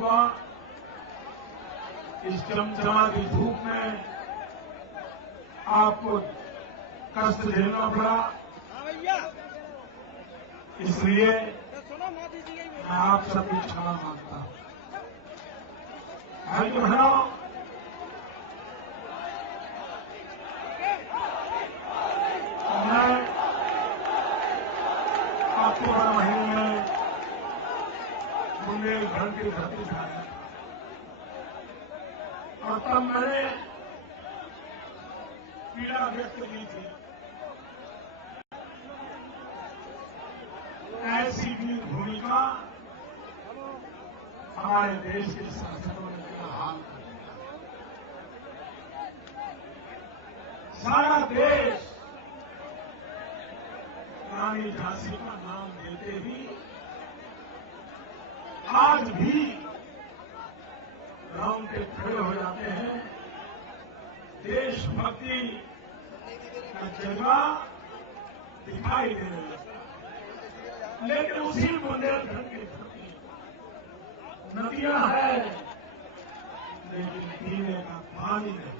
हुआ, इस चमचमाती धूप में आपको कष्ट झेलना पड़ा, इसलिए मैं आप सबकी क्षमा मांगता हूं। भाई बहनों, मैं अक्टूबर महीने में बुंदेलखंड की धरती से आया और तब मैंने पीड़ा व्यक्त की थी। ऐसी भी भूमिका हमारे देश के शासकों ने मेरा हाल कर दिया। सारा देश रानी झांसी का नाम लेते ही आज भी रोंगटे खड़े हो जाते हैं। देशभक्ति का जज्बा दिखाई देने लगता है। लेकिन उसी बुंदेलखंड की धरती नदियां है, लेकिन पीने का पानी नहीं।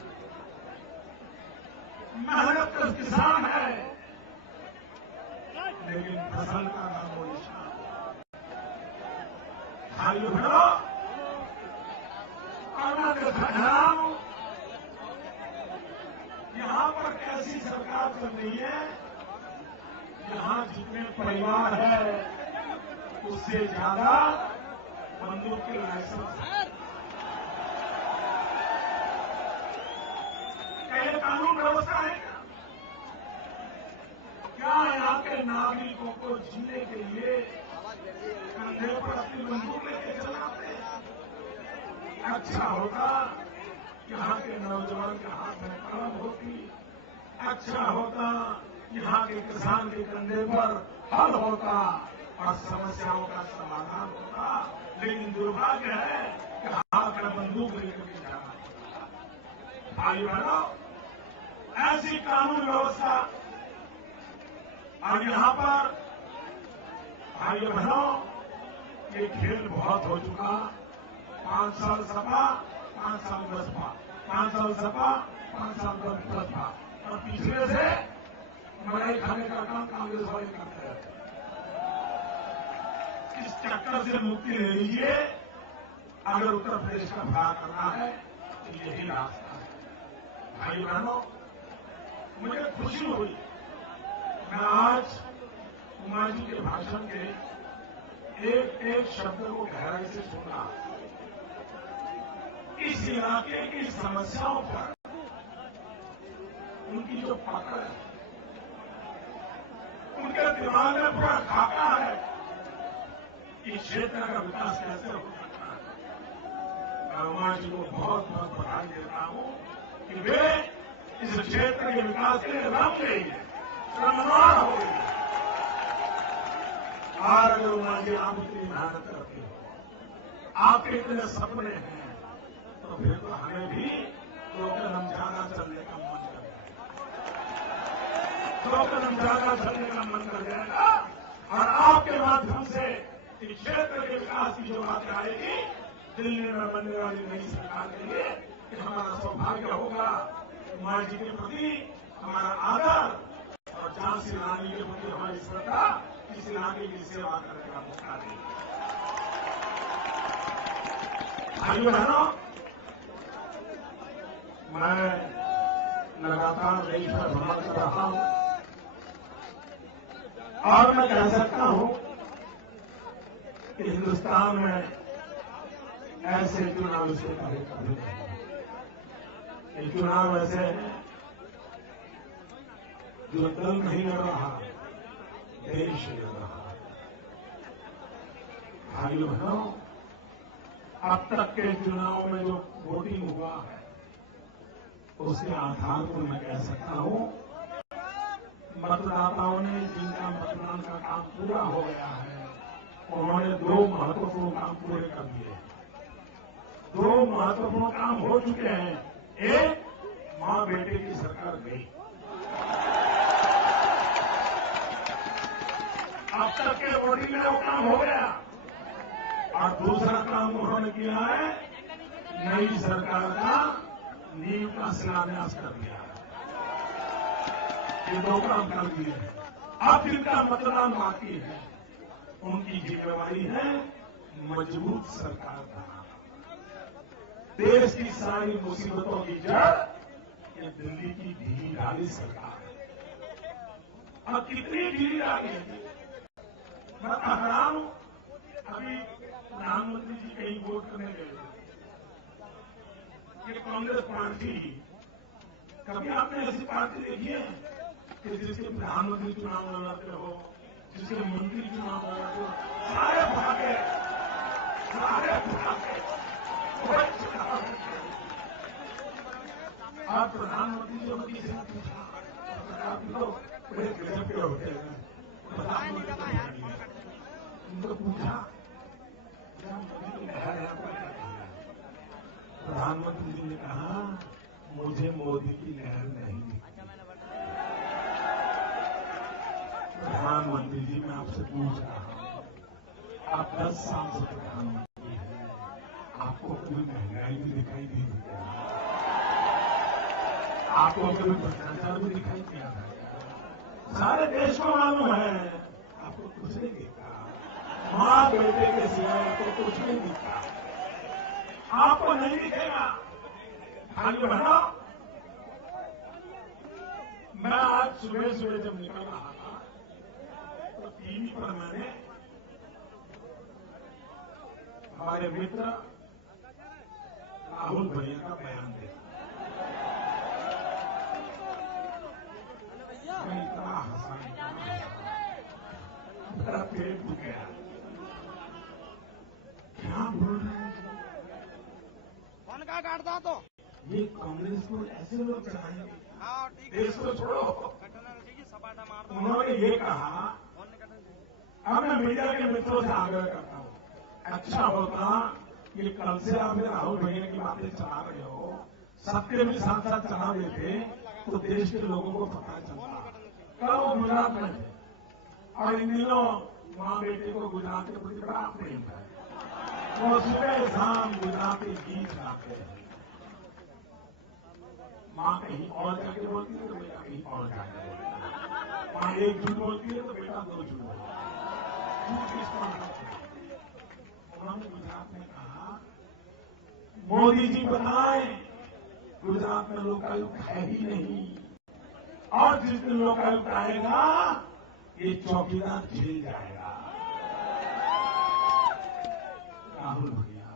मेहनत का किसान है, लेकिन फसल का नामो निशान। भाइयों बहनों, और मैं देखा हूं यहां पर कैसी सरकार चल रही है, यहां जितने परिवार है उससे ज्यादा बंदूक के लाइसेंस है। क्या ये कानून व्यवस्था है? क्या यहाँ के नागरिकों को जीने के लिए कंधे पर अपनी बंदूक लेके चलाते हैं? अच्छा होता यहाँ के नौजवान के हाथ में कलम होती, अच्छा होता यहाँ के किसान के कंधे पर हल होता और समस्याओं का समाधान होता। लेकिन दुर्भाग्य है कि हाथ में बंदूक लेकर के जाना होता। भाई बहनों, ऐसी कानून व्यवस्था और यहाँ पर भाई बहनों ये खेल बहुत हो चुका। 5 साल सपा, 5 साल बसपा, 5 साल सपा, 5 साल बसपा, और पिछले से मलाई खाने का काम कांग्रेस वाले करते हैं। इस चक्कर से मुक्ति ले लीजिए। अगर उत्तर प्रदेश का भला करना है तो यही रास्ता है। भाई बहनों, मुझे खुशी हुई, मैं आज उमा जी के भाषण के एक एक शब्द को गहराई से सुना। इस इलाके की समस्याओं पर उनकी जो पकड़ है, उनके दिमाग में पूरा खाका है कि क्षेत्र का विकास कैसे हो सकता है। मैं उमा जी को बहुत बहुत बधाई देता हूं कि वे इस क्षेत्र के विकास के लिए रम गई है, श्रमदान हो गई। और अगर उमा जी आप इतनी मेहनत करती हो, आपके इतने सपने हैं, तो फिर तो हमें भी 2 कदम ज्यादा चलने का मन कर जाएगा। 2 कदम ज्यादा चलने का मन कर जाएगा। और आपके माध्यम से इस क्षेत्र के विकास की जो बातें आएगी, दिल्ली में बनने वाली नई सरकार के लिए कि हमारा सौभाग्य होगा। उमा जी के प्रति हमारा आदर और झांसी रानी के प्रति हमारी श्रद्धा इस इलाके की सेवा करने का मौका देगी। भाइयों बहनों, मैं लगातार देश में भ्रमण कर रहा हूं और मैं कह सकता हूं कि हिंदुस्तान में ऐसे चुनाव से पहले कभी नहीं। ये चुनाव ऐसे हैं जो दल नहीं लड़ रहा, देश लड़ रहा। भाइयों बहनों, अब तक के चुनाव में जो वोटिंग हुआ है उसके आधार पर मैं कह सकता हूं मतदाताओं ने जिनका मतदान का काम पूरा हो गया है, उन्होंने 2 महत्वपूर्ण काम पूरे कर दिए। 2 महत्वपूर्ण काम हो चुके हैं। एक, मां बेटे की सरकार गई। अब तक के वोटिंग में वो काम हो गया। और दूसरा काम उन्होंने किया है, नई सरकार का नींव का शिलान्यास कर दिया। ये दो काम कर दिए। अब जिनका मतदान बाकी है, उनकी जिम्मेवारी है मजबूत सरकार बनाना। देश की सारी मुसीबतों की जड़ ये दिल्ली की ढीली ढाली सरकार है। अब कितनी ढीली ढाली है, मैं हैरान हूं। अभी प्रधानमंत्री जी कहीं वोट करने गए थे, ये कांग्रेस पार्टी, कभी आपने ऐसी पार्टी देखी है कि जिसके प्रधानमंत्री चुनाव लड़ते हो, जिसके मंत्री चुनाव लड़ते हो, सारे भागे, कोई चुनाव नहीं। आप प्रधानमंत्री जी से पूछा, आप लोग बड़े गजब के होते हैं, उनको पूछा प्रधानमंत्री जी ने कहा, मुझे मोदी की लहर नहीं दिखती। प्रधानमंत्री जी, मैं आपसे पूछ रहा हूं, आप 10 साल से प्रधानमंत्री हैं, आपको कोई महंगाई भी दिखाई नहीं दी? आपको कोई भ्रष्टाचार भी दिखाई नहीं आता? सारे देश को मालूम है, आपको कुछ नहीं दिखता। मां बेटे के सिवाय आपको कुछ नहीं दिखता। आपको नहीं दिखेगा। भाइयों बहनों, मैं आज सुबह सुबह जब निकल रहा था तो टीवी पर मैंने हमारे मित्र राहुल भैया का बयान देखा। मैं इतना हंसा, मेरा पेट दुख गया। क्या बोल रहे हैं? कौन का काटता तो ये कांग्रेस को ऐसे लोग चलाएंगे? देश को छोड़ो। उन्होंने ये कहा, अब मैं मीडिया के मित्रों से आग्रह करता हूं, अच्छा होता कि कल से आप राहुल भैया की बातें चला रहे हो, सत्य भी साथ साथ चला देते तो देश के लोगों को पता चलता। कल वो गुजरात में थे और इन दिनों मां बेटे को गुजरात के प्रति बड़ा प्रेम है। वो सुबह शाम गुजराती गीत गाते हैं। मां कहीं और जाके बोलती है तो बेटा कहीं और जाके बोलता है। मां एक झूठ बोलती है तो बेटा 2 झूठ बोलता है। झूठ किस पर? उन्होंने गुजरात में कहा, मोदी जी बताएं, गुजरात में लोकायुक्त है ही नहीं, और जिस दिन लोकायुक्त आएगा ये चौकीदार झेल जाएगा। राहुल भैया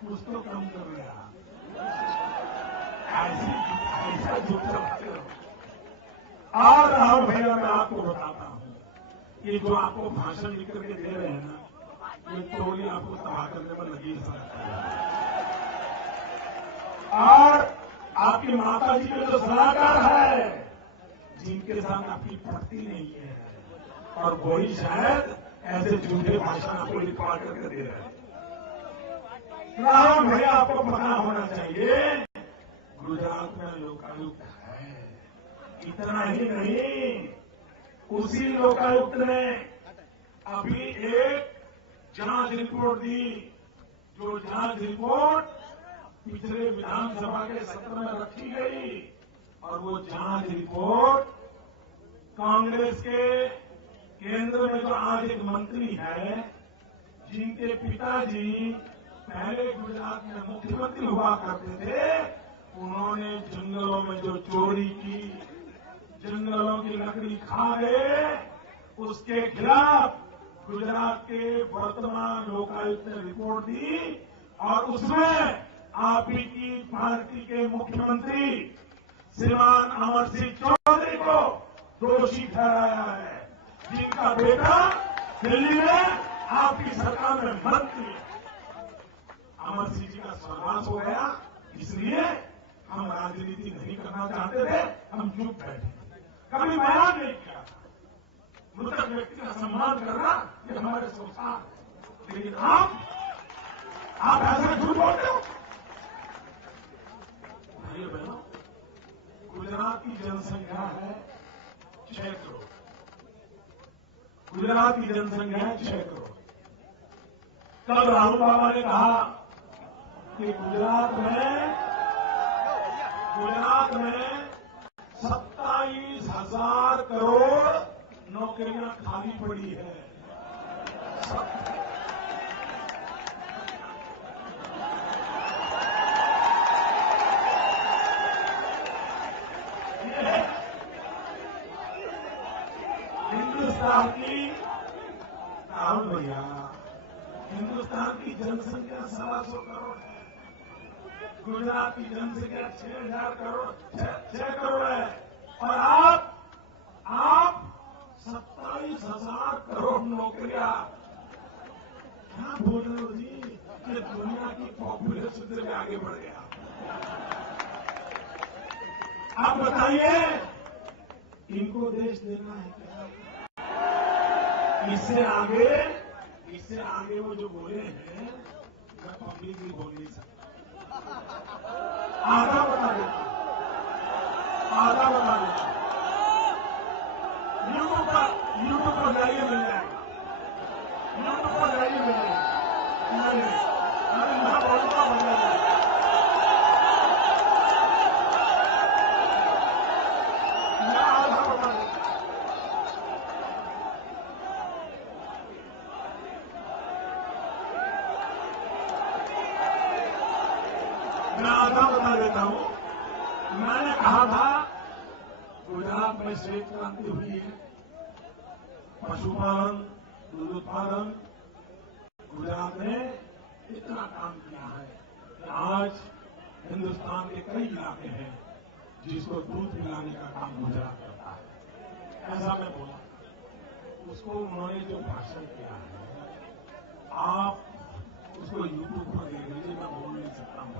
कुछ तो कम कर रहे हैं, ऐसा झूठ चलाते हो। और राहुल भैया, मैं आपको बताता हूं, ये जो आपको भाषण लिख करके दे रहे हैं ना, ये टोली आपको तबाह करने पर लगी है। और आपकी माता जी के जो सलाहकार है, जिनके साथ आपकी पड़ती नहीं है, और वही शायद ऐसे झूठे भाषण आपको लिखवा करके दे रहे हैं। राहुल भैया, आपको पता होना चाहिए, गुजरात में लोकायुक्त है। इतना ही नहीं, उसी लोकायुक्त ने अभी एक जांच रिपोर्ट दी, जो जांच रिपोर्ट पिछले विधानसभा के सत्र में रखी गई, और वो जांच रिपोर्ट कांग्रेस के केंद्र में जो आज एक मंत्री है, जिनके पिताजी पहले गुजरात में मुख्यमंत्री हुआ करते थे, उन्होंने जंगलों में जो चोरी की, जंगलों की लकड़ी खा गए, उसके खिलाफ गुजरात के वर्तमान लोकायुक्त ने रिपोर्ट दी, और उसमें आप ही की पार्टी के मुख्यमंत्री श्रीमान अमर सिंह चौधरी को दोषी ठहराया है, जिनका बेटा दिल्ली में आपकी सरकार में मंत्री है। अमर सिंह जी का स्वर्गवास हो गया, इसलिए हम राजनीति नहीं करना चाहते थे, हम चुप बैठे, कभी बयान नहीं किया। मृतक व्यक्ति का सम्मान करना ये हमारे संस्कार है, लेकिन आप ऐसा झूठ बोलते हो। भाइयों बहनों, गुजरात की जनसंख्या है 6 करोड़, गुजरात की जनसंख्या है 6 करोड़। कल राहुल बाबा ने कहा कि गुजरात में 27,000 करोड़ नौकरियां खाली पड़ी है। हिंदुस्तान की राहुल भैया, हिंदुस्तान की जनसंख्या 125 करोड़ है। गुजरात की जनसंख्या 6 करोड़ है। और आप 27,000 करोड़ नौकरियां क्या बोल रहे हो जी कि दुनिया की पॉपुलेशन से भी आगे बढ़ गया। आप बताइए, इनको देश देना है क्या? इससे आगे वो जो बोले हैं मैं पब्लिकली बोल नहीं सकता। आधा बता देता, यूट्यूब पर जाइए, मिल जाएगा। यूट्यूब पर जाइए, मिल जाएगा। अरे मैं बोलता बन जाएगा। मैं आधा बता देता। मैं आधा बता देता हूं। मैंने कहा था गुजरात में श्वेत क्रांति हुई है, पशुपालन, दूध उत्पादन, गुजरात ने इतना काम किया है कि आज हिंदुस्तान के कई इलाके हैं जिसको दूध पिलाने का काम गुजरात करता है। ऐसा मैं बोला, उसको उन्होंने जो भाषण किया है आप उसको यूट्यूब पर देख लीजिए। मैं बोल नहीं सकता हूं,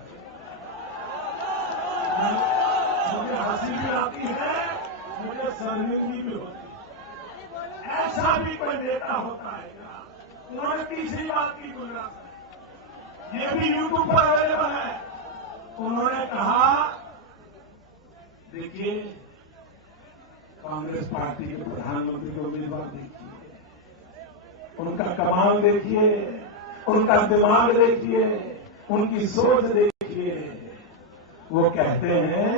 मुझे हंसी भी आती है, मुझे शर्मिंदगी भी होती है। ऐसा भी कोई नेता होता है क्या? उन्होंने तीसरी बात की गुजरात में, ये भी यूट्यूब पर अवेलेबल है। उन्होंने कहा देखिए, कांग्रेस पार्टी के प्रधानमंत्री को उम्मीदवार देखिए, उनका कमाल देखिए, उनका दिमाग देखिए, उनकी सोच देखिए। वो कहते हैं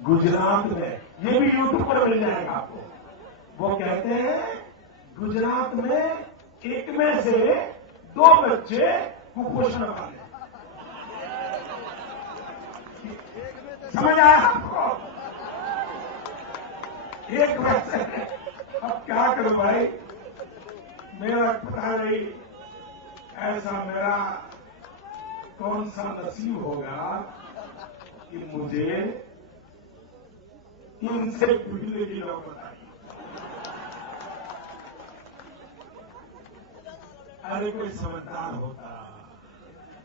गुजरात में, ये भी यूट्यूब पर मिल जाएगा आपको। वो कहते हैं गुजरात में 1 में से 2 बच्चे कुपोषण वाले। समझ आया आपको? 1 बच्चे। अब क्या करूं भाई, मेरा पता नहीं ऐसा मेरा कौन सा नसीब होगा कि मुझे इनसे पीड़ने की नौबत आई। अरे कोई समझदार होता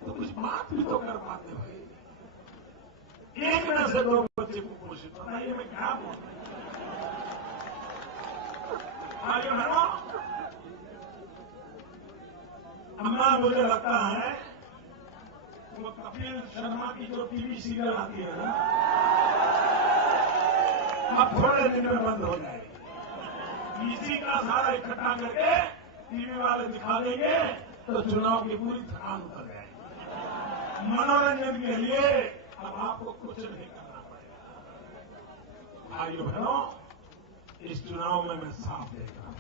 तो कुछ बात भी तो कर पाते भाई। 1 में से 2 बच्चे कुपोषित, बताइए मैं क्या बोलूं? आगे बढ़ो। अम्मा, मुझे लगता है वो कपिल शर्मा की जो टीवी सीरियल आती है ना, अब थोड़े दिन में बंद हो जाएगी। इसी का सारा इकट्ठा करके टीवी वाले दिखा देंगे तो चुनाव की पूरी थकान उतर जाएगी। मनोरंजन के लिए अब आपको कुछ नहीं करना पड़ेगा। भाइयों बहनों, इस चुनाव में मैं साफ देख रहा हूं,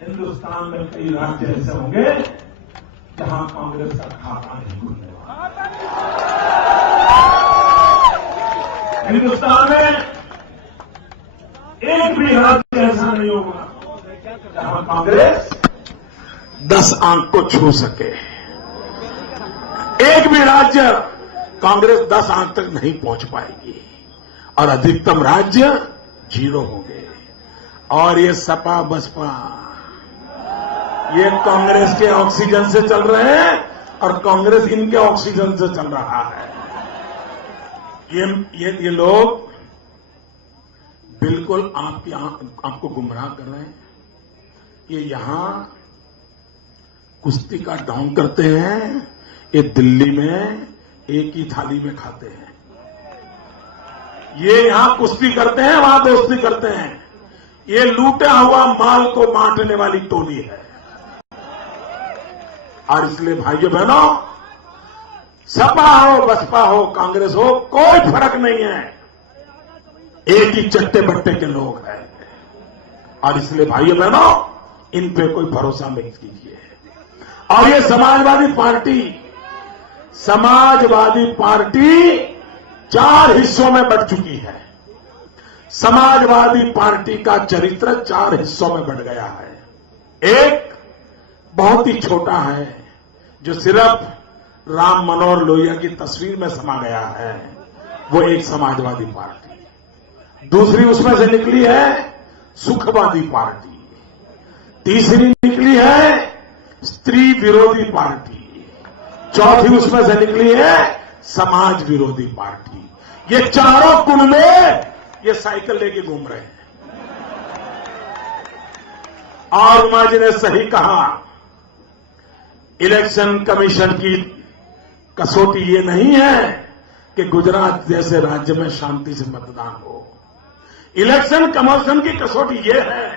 हिंदुस्तान में कई राज्य ऐसे होंगे जहां कांग्रेस का खाता नहीं खुलने वाला। हिंदुस्तान में एक भी राज्य ऐसा नहीं होगा जहां कांग्रेस 10 अंक को छू सके। एक भी राज्य कांग्रेस 10 अंक तक नहीं पहुंच पाएगी और अधिकतम राज्य 0 होंगे। और ये सपा बसपा ये कांग्रेस के ऑक्सीजन से चल रहे हैं और कांग्रेस इनके ऑक्सीजन से चल रहा है। ये लोग बिल्कुल आपको गुमराह कर रहे हैं। ये यहां कुश्ती का ढोंग करते हैं, ये दिल्ली में एक ही थाली में खाते हैं। ये यहां कुश्ती करते हैं, वहां दोस्ती करते हैं। ये लूटा हुआ माल को बांटने वाली टोली है। और इसलिए भाइयों बहनों, सपा हो, बसपा हो, कांग्रेस हो, कोई फर्क नहीं है, एक ही चट्टे बट्टे के लोग हैं। और इसलिए भाइयों बहनों, इन पे कोई भरोसा मत कीजिए। और ये समाजवादी पार्टी 4 हिस्सों में बढ़ चुकी है। समाजवादी पार्टी का चरित्र 4 हिस्सों में बढ़ गया है। एक बहुत ही छोटा है, जो सिर्फ राम मनोहर लोहिया की तस्वीर में समा गया है, वो एक समाजवादी पार्टी। दूसरी उसमें से निकली है सुखवादी पार्टी। तीसरी निकली है स्त्री विरोधी पार्टी। चौथी उसमें से निकली है समाज विरोधी पार्टी। ये चारों कुल में ये साइकिल लेके घूम रहे हैं। और उमा जी ने सही कहा, इलेक्शन कमीशन की कसौटी ये नहीं है कि गुजरात जैसे राज्य में शांति से मतदान हो। इलेक्शन कमीशन की कसौटी ये है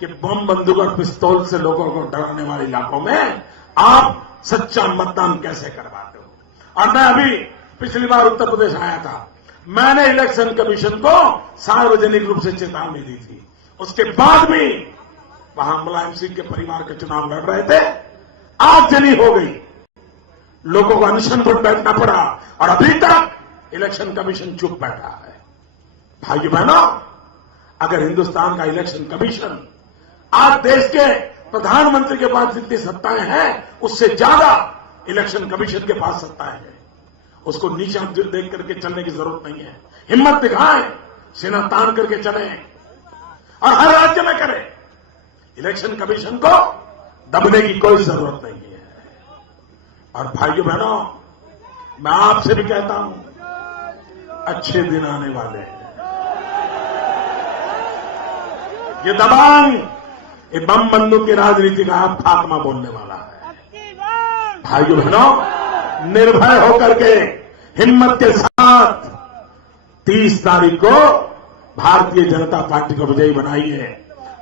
कि बम, बंदूक और पिस्तौल से लोगों को डराने वाले इलाकों में आप सच्चा मतदान कैसे करवाते हो। और मैं अभी पिछली बार उत्तर प्रदेश आया था, मैंने इलेक्शन कमीशन को सार्वजनिक रूप से चेतावनी दी थी। उसके बाद भी वहां मुलायम सिंह के परिवार के चुनाव लड़ रहे थे, आगजनी हो गई, लोगों को अनशन पर बैठना पड़ा, और अभी तक इलेक्शन कमीशन चुप बैठा है। भाइयों बहनों, अगर हिंदुस्तान का इलेक्शन कमीशन, आज देश के प्रधानमंत्री के पास जितनी सत्ताएं हैं, उससे ज्यादा इलेक्शन कमीशन के पास सत्ताएं हैं। उसको नीचा देख करके चलने की जरूरत नहीं है। हिम्मत दिखाएं, सीना तान करके चलें, और हर राज्य में करें। इलेक्शन कमीशन को दबने की कोई जरूरत नहीं है। और भाइयों बहनों, मैं आपसे भी कहता हूं, अच्छे दिन आने वाले हैं। ये दबंग, ये बम बंदूक की राजनीति का खात्मा बोलने वाला है। भाइयों बहनों, निर्भय होकर के, हिम्मत के साथ 30 तारीख को भारतीय जनता पार्टी को विजयी बनाइए।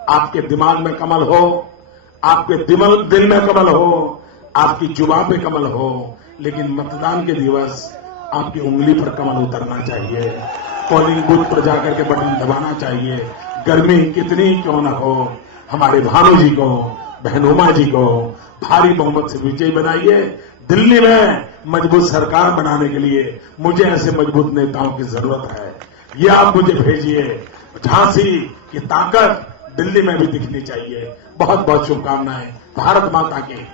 आपके दिमाग में कमल हो, आपके दिल में कमल हो, आपकी जुबान पे कमल हो, लेकिन मतदान के दिवस आपकी उंगली पर कमल उतरना चाहिए। पोलिंग बूथ पर जाकर के बटन दबाना चाहिए। गर्मी कितनी क्यों न हो, हमारे भानु जी को, बहनुमा जी को भारी बहुमत से विजयी बनाइए। दिल्ली में मजबूत सरकार बनाने के लिए मुझे ऐसे मजबूत नेताओं की जरूरत है। ये आप मुझे भेजिए। झांसी की ताकत दिल्ली में भी दिखनी चाहिए। बहुत बहुत शुभकामनाएं। भारत माता की।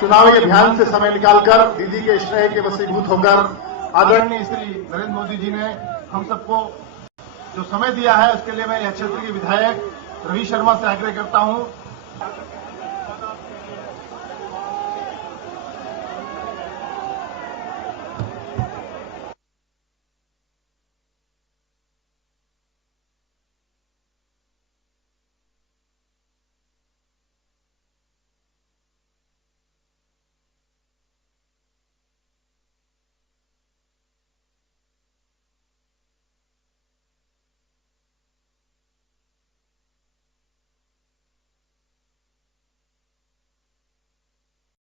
चुनावी अभियान से समय निकालकर दीदी के स्नेह के वशीभूत होकर आदरणीय श्री नरेंद्र मोदी जी ने हम सबको जो समय दिया है, उसके लिए मैं यह क्षेत्र के विधायक रवि शर्मा से आग्रह करता हूं